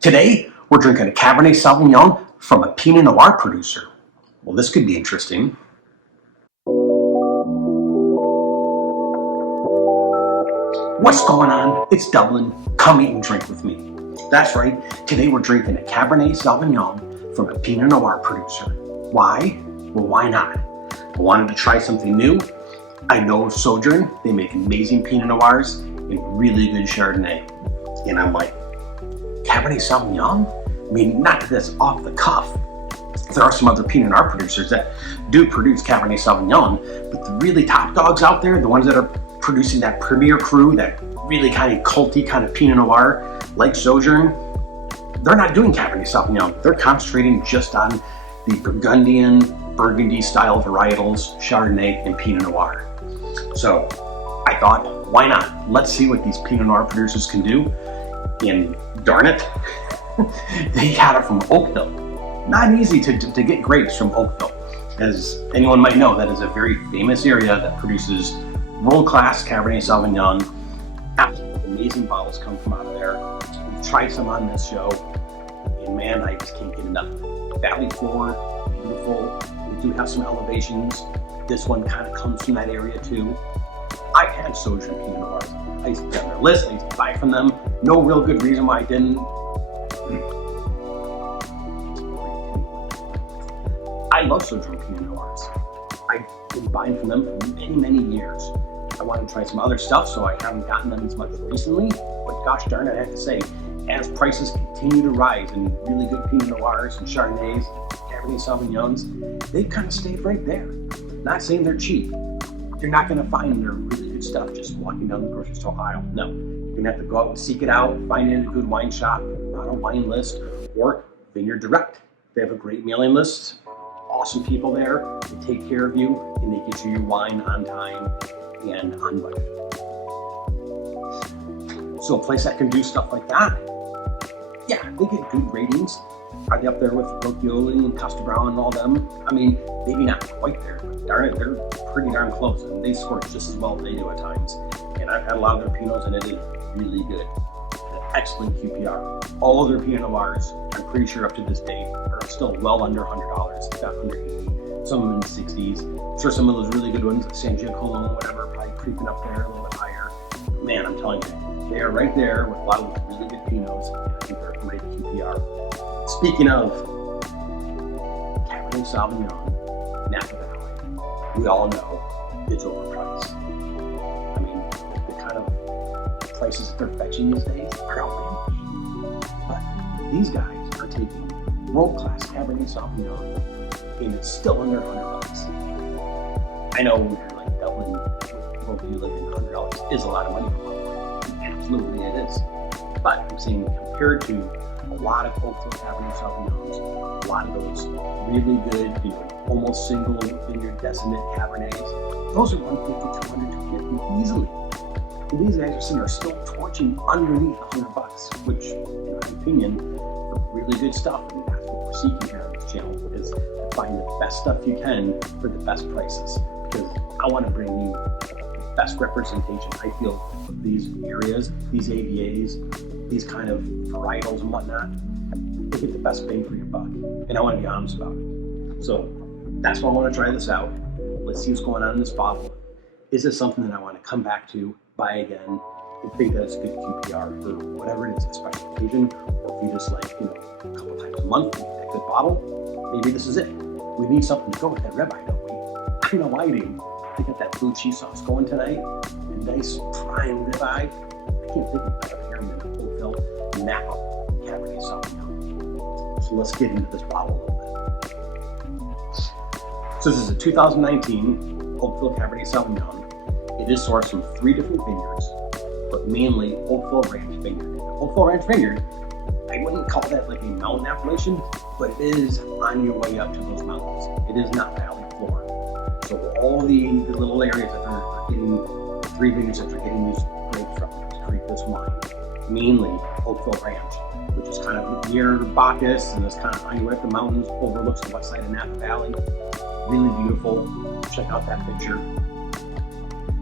Today, we're drinking a Cabernet Sauvignon from a Pinot Noir producer. Well, this could be interesting. What's going on? It's Dublin. Come eat and drink with me. That's right. Today we're drinking a Cabernet Sauvignon from a Pinot Noir producer. Why? Well, why not? I wanted to try something new. I know Sojourn, they make amazing Pinot Noirs and really good Chardonnay. And I'm like, Cabernet Sauvignon? I mean, not that that's off the cuff. There are some other Pinot Noir producers that do produce Cabernet Sauvignon, but the really top dogs out there, the ones that are producing that premier cru, that really kind of culty kind of Pinot Noir, like Sojourn, they're not doing Cabernet Sauvignon. They're concentrating just on the Burgundian, Burgundy style varietals, Chardonnay and Pinot Noir. So I thought, why not? Let's see what these Pinot Noir producers can do. And darn it, they got it from Oakville. Not easy to get grapes from Oakville. As anyone might know, that is a very famous area that produces world-class Cabernet Sauvignon. Absolutely amazing bottles come from out of there. We've tried some on this show, and man, I just can't get enough. Valley floor, beautiful. We do have some elevations. This one kind of comes from that area too. I've had Sojourn Pinot Noirs. I used to be on their list, I used to buy from them. No real good reason why I didn't. I love Sojourn Pinot Noirs. I've been buying from them for many, many years. I want to try some other stuff, so I haven't gotten them as much recently. But gosh darn it, I have to say, as prices continue to rise in really good Pinot Noirs and Chardonnays, Cabernet Sauvignons, they've kind of stayed right there. Not saying they're cheap. You're not going to find their really good stuff just walking down the grocery store aisle. No, you're going to have to go out and seek it out, find it in a good wine shop, on a wine list, or Vineyard Direct. They have a great mailing list. Awesome people there. They take care of you, and they get you your wine on time and on budget. So a place that can do stuff like that, yeah, they get good ratings. Are they up there with Roqueoli and Costa Brown and all them? I mean, maybe not quite there, but darn it, they're pretty darn close, and they score just as well as they do at times. And I've had a lot of their Pinots, and it is really good. An excellent QPR. All of their Pinot Noirs, I'm pretty sure up to this date, are still well under $100. They've got under 80, some of them in the 60s. I'm sure some of those really good ones, like San Giacomo, whatever, probably creeping up there a little bit higher. Man, I'm telling you, they are right there with a lot of really good Pinots, and I think they're a great QPR. Speaking of Cabernet Sauvignon, Napa Valley, we all know it's overpriced. I mean, the kind of prices that they're fetching these days are outlandish. But these guys are taking world-class Cabernet Sauvignon, and it's still under $100. I know when you're like Dublin, what you look at $100 is a lot of money for one. Absolutely, it is. But I'm saying compared to a lot of Oakville Cabernet Sauvignons, a lot of those really good, almost single vineyard decimate Cabernets, those are $150, $200, $250 easily. And these guys are sitting there still torching underneath $100, which, in my opinion, for really good stuff. I mean, that's what we're seeking here on this channel, is to find the best stuff you can for the best prices. Because I want to bring you the best representation, I feel, of these areas, these AVAs, these kind of varietals and whatnot. To get the best bang for your buck. And I want to be honest about it. So that's why I want to try this out. Let's see what's going on in this bottle. Is this something that I want to come back to, buy again, and think that it's a good QPR for whatever it is, a special occasion, or if you just like, a couple times a month, you get that good bottle, maybe this is it. We need something to go with that ribeye, don't we? I know I do. I got that blue cheese sauce going tonight, a nice prime ribeye. I can't think of a better pairing than Oakville Napa Cabernet Sauvignon. So let's get into this bottle a little bit. So this is a 2019 Oakville Cabernet Sauvignon. It is sourced from 3 different vineyards, but mainly Oakville Ranch Vineyard. Oakville Ranch Vineyard, I wouldn't call that like a mountain appellation, but it is on your way up to those mountains. It is not valley floor. So all the little areas that are getting, the 3 vineyards that are getting these grapes from to create this wine, mainly Oakville Ranch, which is kind of near Bacchus and is kind of on your way up the mountains, overlooks the west side of Napa Valley. Really beautiful. Check out that picture.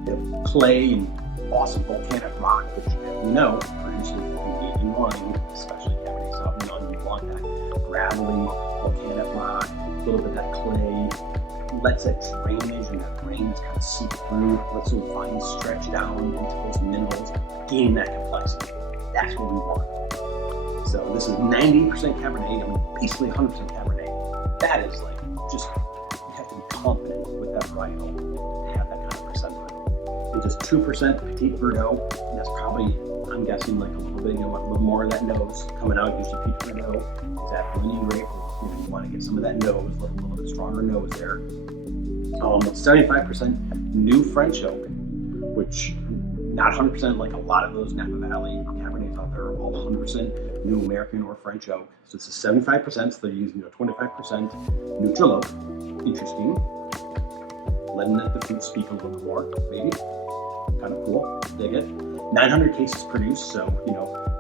They have clay and awesome volcanic rock, which, as we know, produces amazing wine, especially Cabernet Sauvignon. little bit of that clay, lets that drainage and that rains kind of seep through, lets those vines stretch down into those minerals, gaining that complexity. That's what we want. So this is 90% Cabernet, I mean basically 100% Cabernet. That is like, just, you have to be confident with that varietal to have that kind of percentile. And just 2% Petit Verdot, and that's probably, I'm guessing, like a little bit, you know, a little more of that nose coming out. Usually Petit Verdot is that blending grape. You know, you want to get some of that nose, a little bit stronger nose there. It's 75% new French oak, which not 100% like a lot of those Napa Valley Cabernets out there are all 100% new American or French oak. So it's a 75%, so they're using 25% neutral oak. Interesting. Letting the fruit speak a little bit more, maybe. Kind of cool. Dig it. 900 cases produced, so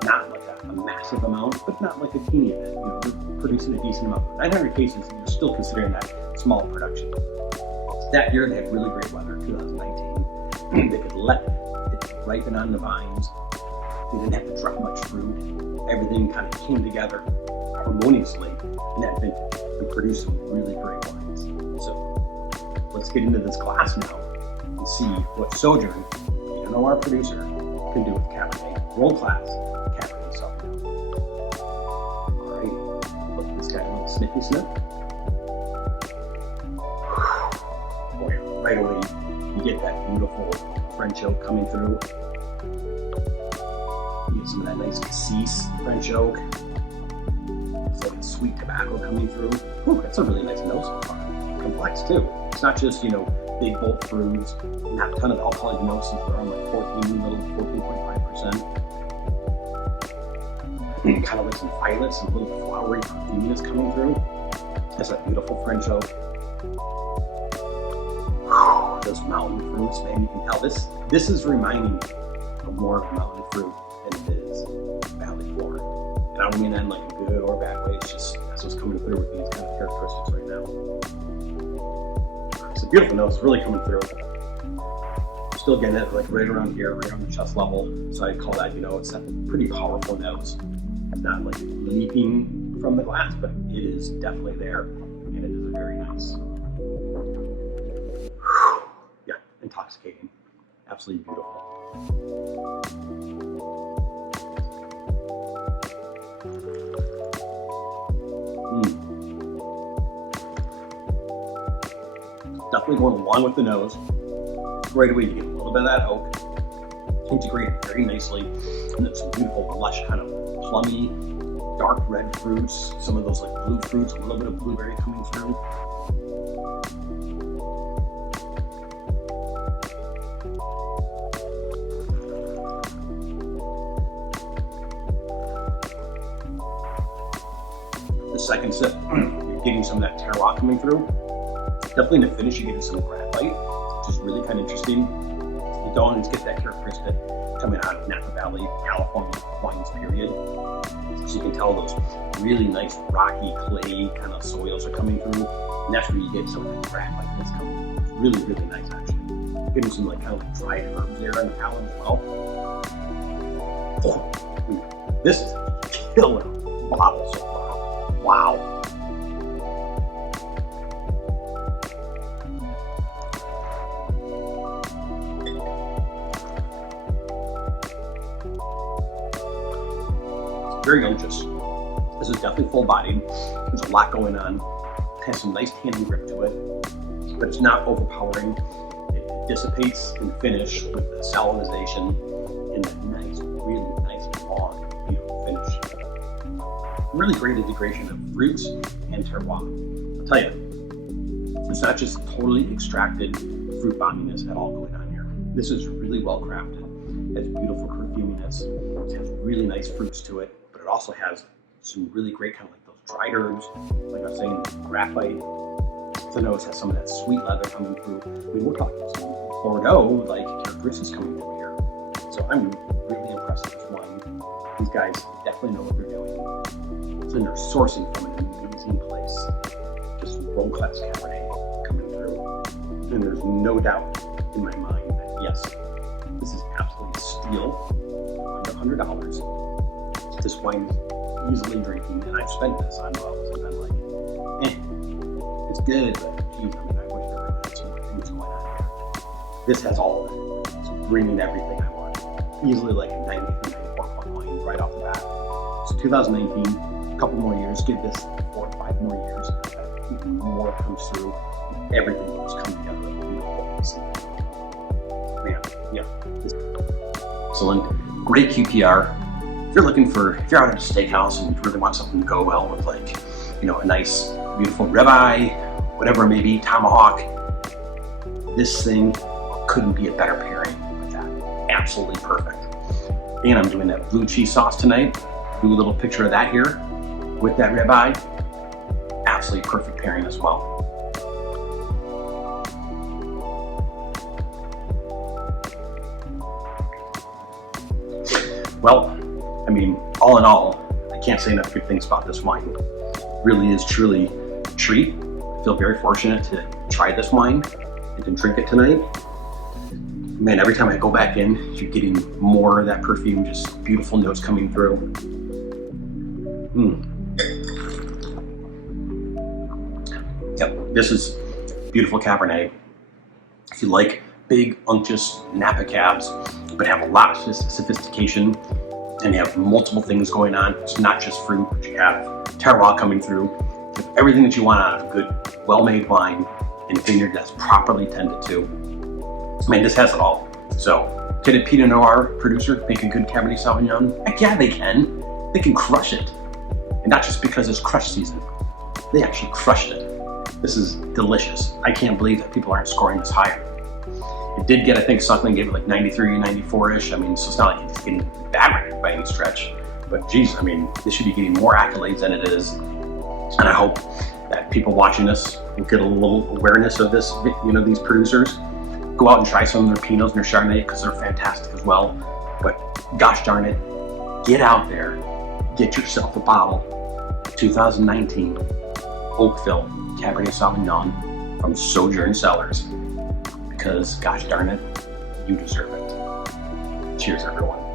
not like a massive amount, but not like a teeny bit. We're producing a decent amount. 900 cases, you're still considering that small production. That year they had really great weather, 2019. They could let it ripen on the vines. They didn't have to drop much fruit. Everything kind of came together harmoniously in that vintage and produced some really great wines. So let's get into this glass now and see what Sojourn, Pinot Noir producer, can do with Cabernet. World-class Cabernet Sauvignon. Alright, let this guy a little sniffy sniff. Right away, you get that beautiful French oak coming through. You get some of that nice cassis French oak. It's like a sweet tobacco coming through. Ooh, that's a really nice nose so far. Complex too. It's not just, big bold fruits, not a ton of alcoholic notes, since they're on like 14.5%. Kind of like some violets, some little flowery perfuminess coming through. That's a beautiful French oak. Those mountain fruits, man, you can tell this is reminding me of more of mountain fruit than it is valley floor. And I don't mean that in like a good or bad way, it's just that's what's coming through with these kind of characteristics right now. It's a beautiful nose, really coming through. I'm still getting it like right around here, right on the chest level. So I call that, it's a pretty powerful nose. It's not like leaping from the glass, but it is definitely there, and it is a very nice. Intoxicating, absolutely beautiful. Definitely going along with the nose. Right away, you get a little bit of that oak, integrated very nicely, and then some beautiful lush kind of plummy, dark red fruits. Some of those like blue fruits, a little bit of blueberry coming through. The second sip, you're getting some of that terroir coming through. Definitely in the finish, you're getting some graphite, which is really kind of interesting. You don't always get that characteristic coming out of Napa Valley, California wines, period. So you can tell those really nice rocky clay kind of soils are coming through, and that's where you get some of that graphite that's coming through. It's really, really nice actually. Getting some like kind of like dried herbs there in the palate as well. Oh, this is a killer bottle so far. Wow. It's very unctuous. This is definitely full bodied. There's a lot going on. It has some nice tannin grip to it, but it's not overpowering. It dissipates in the finish with the salinization and that nice, really nice, long, beautiful finish. Really great integration of fruits and terroir. I'll tell you, it's not just totally extracted fruit bombiness at all going on here. This is really well crafted. It has beautiful perfuminess. It has really nice fruits to it, but it also has some really great kind of like those dried herbs, like I was saying, graphite. The nose has some of that sweet leather coming through. I mean, we're talking some Bordeaux like characteristics coming through here. So I'm really impressed with this wine. These guys definitely know what they're doing. And they're sourcing from an amazing place. Just world-class Cabernet coming through. And there's no doubt in my mind that yes, this is absolutely a steal, under $100. This wine is easily drinking, and I've spent this on bottles, and I'm like, is good, but geez, I mean, I wish there were some more things going on here. This has all of it. It's bringing everything I want. Easily like a 93, 94 point wine right off the bat. So 2019, a couple more years, give this 4 or 5 more years. Even more comes through. Everything will just come together like beautiful. Man, yeah. Excellent. Great QPR. If you're out at a steakhouse and you really want something to go well with, like, you know, a nice, beautiful ribeye, whatever it may be, tomahawk, this thing couldn't be a better pairing with that. Absolutely perfect. And I'm doing that blue cheese sauce tonight. Do a little picture of that here with that ribeye. Absolutely perfect pairing as well. Well, I mean, all in all, I can't say enough good things about this wine. It really is truly a treat. I feel very fortunate to try this wine and to drink it tonight. Man, every time I go back in, you're getting more of that perfume, just beautiful notes coming through. Yep, this is beautiful Cabernet. If you like big, unctuous Napa cabs, but have a lot of sophistication, and you have multiple things going on, it's not just fruit, but you have terroir coming through. You have everything that you want out of a good, well-made wine in a vineyard that's properly tended to. I mean, this has it all. So, can a Pinot Noir producer make a good Cabernet Sauvignon? Heck yeah, they can. They can crush it. And not just because it's crush season. They actually crushed it. This is delicious. I can't believe that people aren't scoring this higher. It did get, I think Suckling gave it like 93, 94-ish. I mean, so it's not like it's getting battered by any stretch. But geez, I mean, this should be getting more accolades than it is. And I hope that people watching this will get a little awareness of this, you know, these producers. Go out and try some of their Pinots and their Chardonnay because they're fantastic as well. But gosh darn it, get out there, get yourself a bottle. 2019 Oakville Cabernet Sauvignon from Sojourn Cellars. Because gosh darn it, you deserve it. Cheers, everyone.